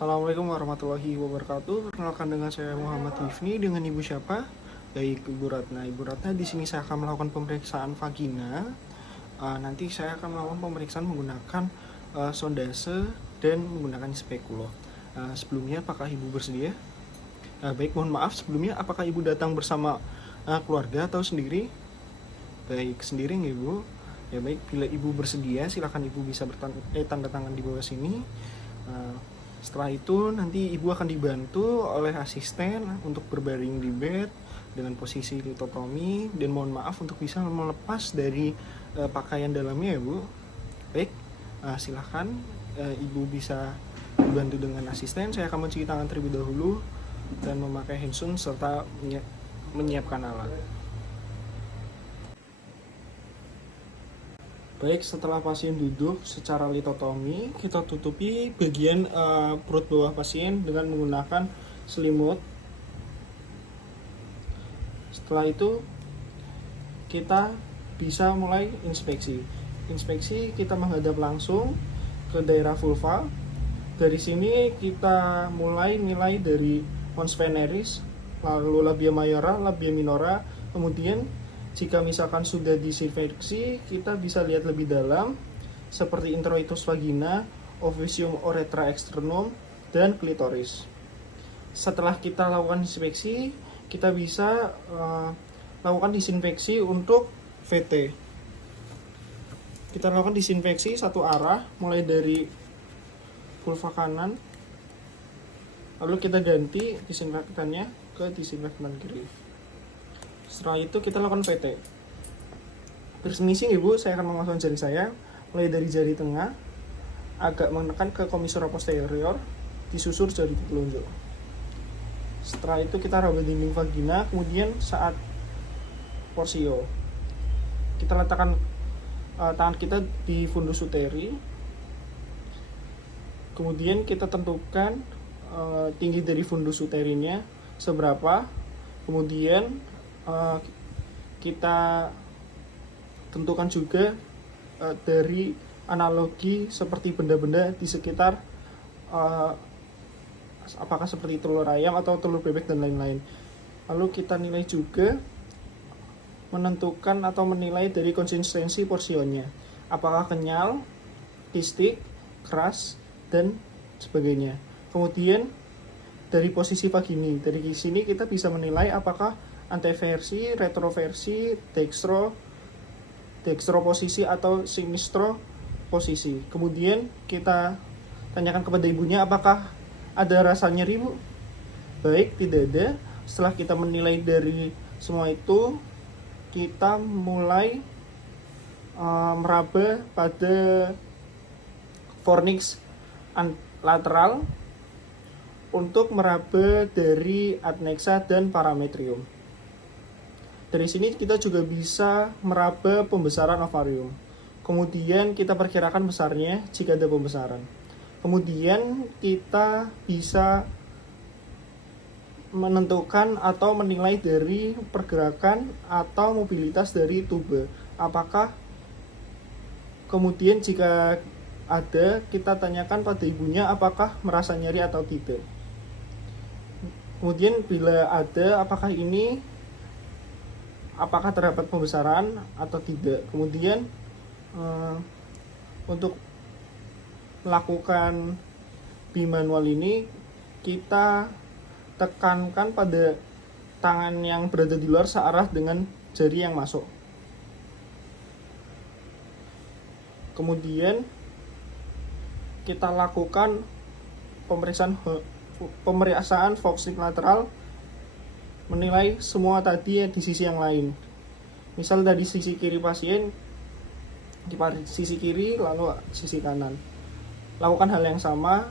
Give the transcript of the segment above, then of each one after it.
Assalamualaikum warahmatullahi wabarakatuh. Perkenalkan dengan saya Muhammad Hifni. Dengan Ibu siapa? Baik, Ibu Ratna. Ibu Ratna, di sini saya akan melakukan pemeriksaan vagina. Nanti saya akan melakukan pemeriksaan menggunakan sondase dan menggunakan spekulo. Sebelumnya, apakah Ibu bersedia? Baik, mohon maaf sebelumnya. Apakah Ibu datang bersama keluarga atau sendiri? Baik, sendiri nggak Ibu? Ya baik, bila Ibu bersedia, silakan Ibu bisa tanda tangan di bawah sini. Setelah itu nanti Ibu akan dibantu oleh asisten untuk berbaring di bed dengan posisi litotomi, dan mohon maaf untuk bisa melepas dari pakaian dalamnya ya Bu. Baik, silahkan Ibu bisa dibantu dengan asisten. Saya akan mencuci tangan terlebih dahulu dan memakai handsun serta menyiapkan alat. Baik, setelah pasien duduk secara litotomi, kita tutupi bagian perut bawah pasien dengan menggunakan selimut. Setelah itu, kita bisa mulai inspeksi. Inspeksi kita menghadap langsung ke daerah vulva. Dari sini kita mulai nilai dari mons veneris, lalu labia mayora, labia minora, kemudian jika misalkan sudah disinfeksi, kita bisa lihat lebih dalam seperti introitus vagina, oficium uretra externum, dan klitoris. Setelah kita lakukan inspeksi, kita bisa lakukan disinfeksi untuk VT. Kita lakukan disinfeksi satu arah, mulai dari vulva kanan, lalu kita ganti disinfektannya ke disinfektan kiri. Setelah itu kita lakukan VT. Bersemising Ibu, saya akan memasukkan jari saya mulai dari jari tengah agak menekan ke komisura posterior, disusur jari telunjuk. Setelah itu kita raba dinding vagina, kemudian saat porsio kita letakkan tangan kita di fundus uteri, kemudian kita tentukan tinggi dari fundus uterinya seberapa, kemudian kita tentukan juga dari analogi seperti benda-benda di sekitar apakah seperti telur ayam atau telur bebek dan lain-lain. Lalu kita nilai juga menentukan atau menilai dari konsistensi porsionya, apakah kenyal, kistik, keras, dan sebagainya. Kemudian dari posisi vagini, dari sini kita bisa menilai apakah anteversi, retroversi, dextro posisi atau sinistro posisi. Kemudian kita tanyakan kepada ibunya apakah ada rasa nyeri Bu? Baik, tidak ada. Setelah kita menilai dari semua itu, kita mulai meraba pada fornix lateral untuk meraba dari adnexa dan parametrium. Dari sini kita juga bisa meraba pembesaran ovarium. Kemudian kita perkirakan besarnya jika ada pembesaran. Kemudian kita bisa menentukan atau menilai dari pergerakan atau mobilitas dari tube. Apakah kemudian jika ada, kita tanyakan pada ibunya apakah merasa nyeri atau tidak. Kemudian bila ada, apakah terdapat pembesaran atau tidak. Kemudian untuk melakukan bimanual ini, kita tekankan pada tangan yang berada di luar searah dengan jari yang masuk. Kemudian kita lakukan pemeriksaan fornix lateral, menilai semua tadi di sisi yang lain. Misal dari sisi kiri pasien, di sisi kiri lalu sisi kanan. Lakukan hal yang sama,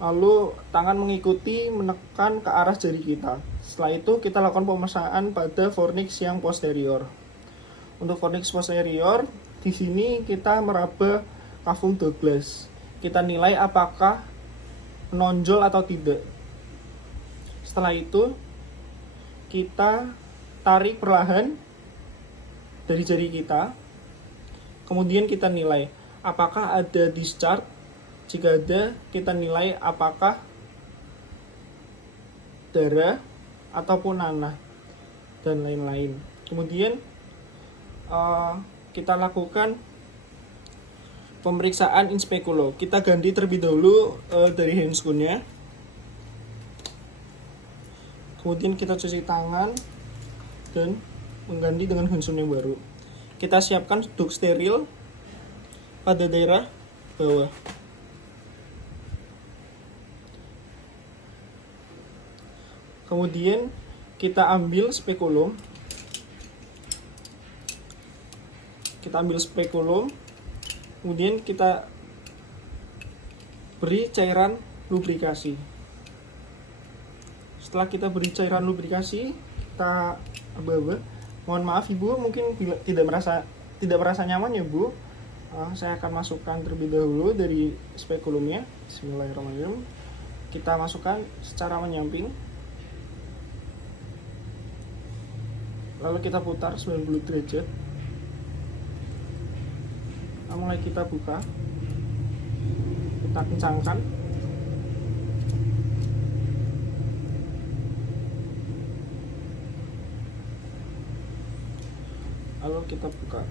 lalu tangan mengikuti menekan ke arah jari kita. Setelah itu kita lakukan pemeriksaan pada fornix yang posterior. Untuk fornix posterior, di sini kita meraba cavum Douglas. Kita nilai apakah menonjol atau tidak. Setelah itu kita tarik perlahan dari jari kita, kemudian kita nilai apakah ada discharge Jika ada, kita nilai apakah darah ataupun nanah dan lain-lain. Kemudian kita lakukan pemeriksaan in speculo. Kita ganti terlebih dahulu dari handscoon-nya. Kemudian kita cuci tangan dan mengganti dengan handscoon yang baru. Kita siapkan duk steril pada daerah bawah. Kemudian kita ambil spekulum. Kemudian kita beri cairan lubrikasi. Setelah kita beri cairan lubrikasi, kita mohon maaf Ibu, mungkin tidak merasa nyaman ya Bu. Saya akan masukkan terlebih dahulu dari spekulumnya. Bismillahirrahmanirrahim. Kita masukkan secara menyamping. Lalu kita putar 90 derajat. Mulai kita buka. Kita kencangkan. Lalu kita buka.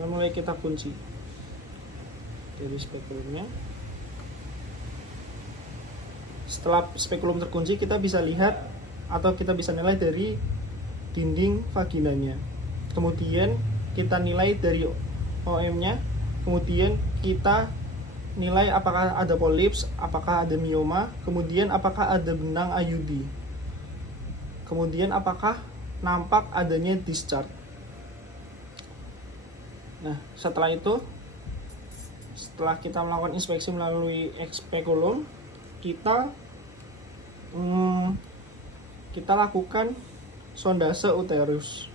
Lalu mulai kita kunci dari spekulumnya. Setelah spekulum terkunci, kita bisa lihat atau kita bisa nilai dari dinding vaginanya. Kemudian kita nilai dari OM-nya. Kemudian kita nilai apakah ada polips, apakah ada mioma, kemudian apakah ada benang IUD. Kemudian apakah nampak adanya discharge. Nah, setelah itu, setelah kita melakukan inspeksi melalui spekulum, kita lakukan sondase uterus.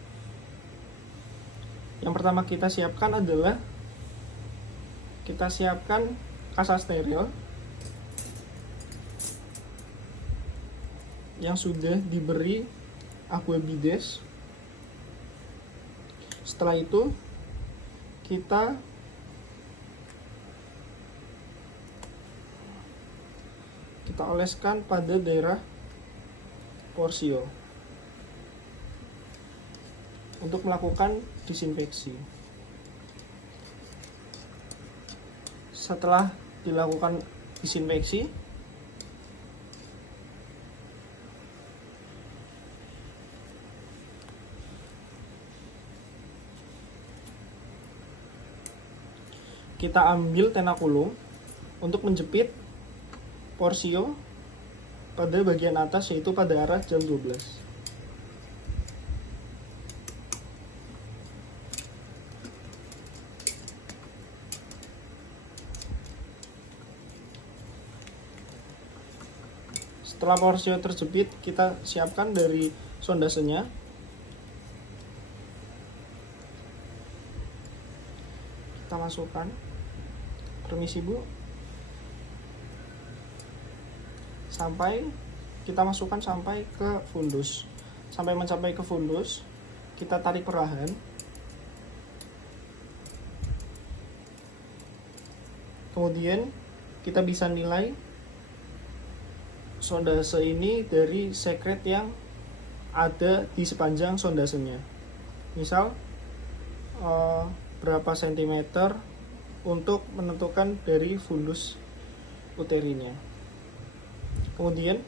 Yang pertama kita siapkan adalah kasa steril yang sudah diberi aqua bides. Setelah itu kita oleskan pada daerah porsio untuk melakukan disinfeksi. Setelah dilakukan disinfeksi, kita ambil tenakulum untuk menjepit porsio pada bagian atas, yaitu pada arah jam 12. Setelah porsio terjepit, kita siapkan dari sondasenya. Kita masukkan. Permisi Bu. Kita masukkan sampai ke fundus. Sampai mencapai ke fundus, kita tarik perlahan. Kemudian kita bisa nilai sondase ini dari sekret yang ada di sepanjang sondasenya. Misal berapa sentimeter untuk menentukan dari fundus uterinnya. Kemudian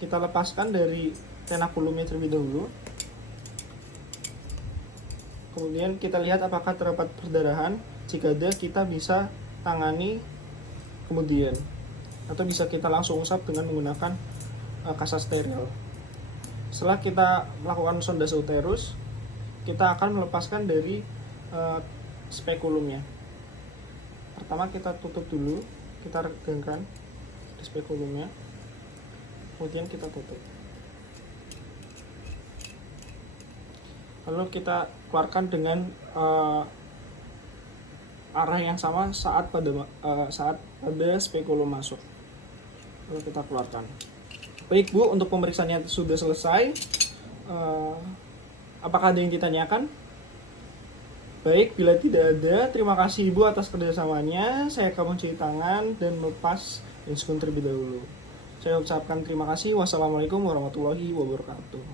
kita lepaskan dari tenakulumnya terlebih dahulu. Kemudian kita lihat apakah terdapat perdarahan. Jika ada, kita bisa tangani kemudian, atau bisa kita langsung usap dengan menggunakan kasa steril. Setelah kita melakukan sondase uterus, kita akan melepaskan dari spekulumnya. Pertama kita tutup dulu, kita regangkan spekulumnya, kemudian kita tutup. Lalu kita keluarkan dengan arah yang sama saat pada spekulum masuk. Lalu kita keluarkan. Baik Bu, untuk pemeriksaannya sudah selesai. Apakah ada yang ditanyakan? Baik, bila tidak ada, terima kasih Ibu atas kerjasamanya. Saya akan mencuci tangan dan melepas inskun terlebih dahulu. Saya ucapkan terima kasih. Wassalamualaikum warahmatullahi wabarakatuh.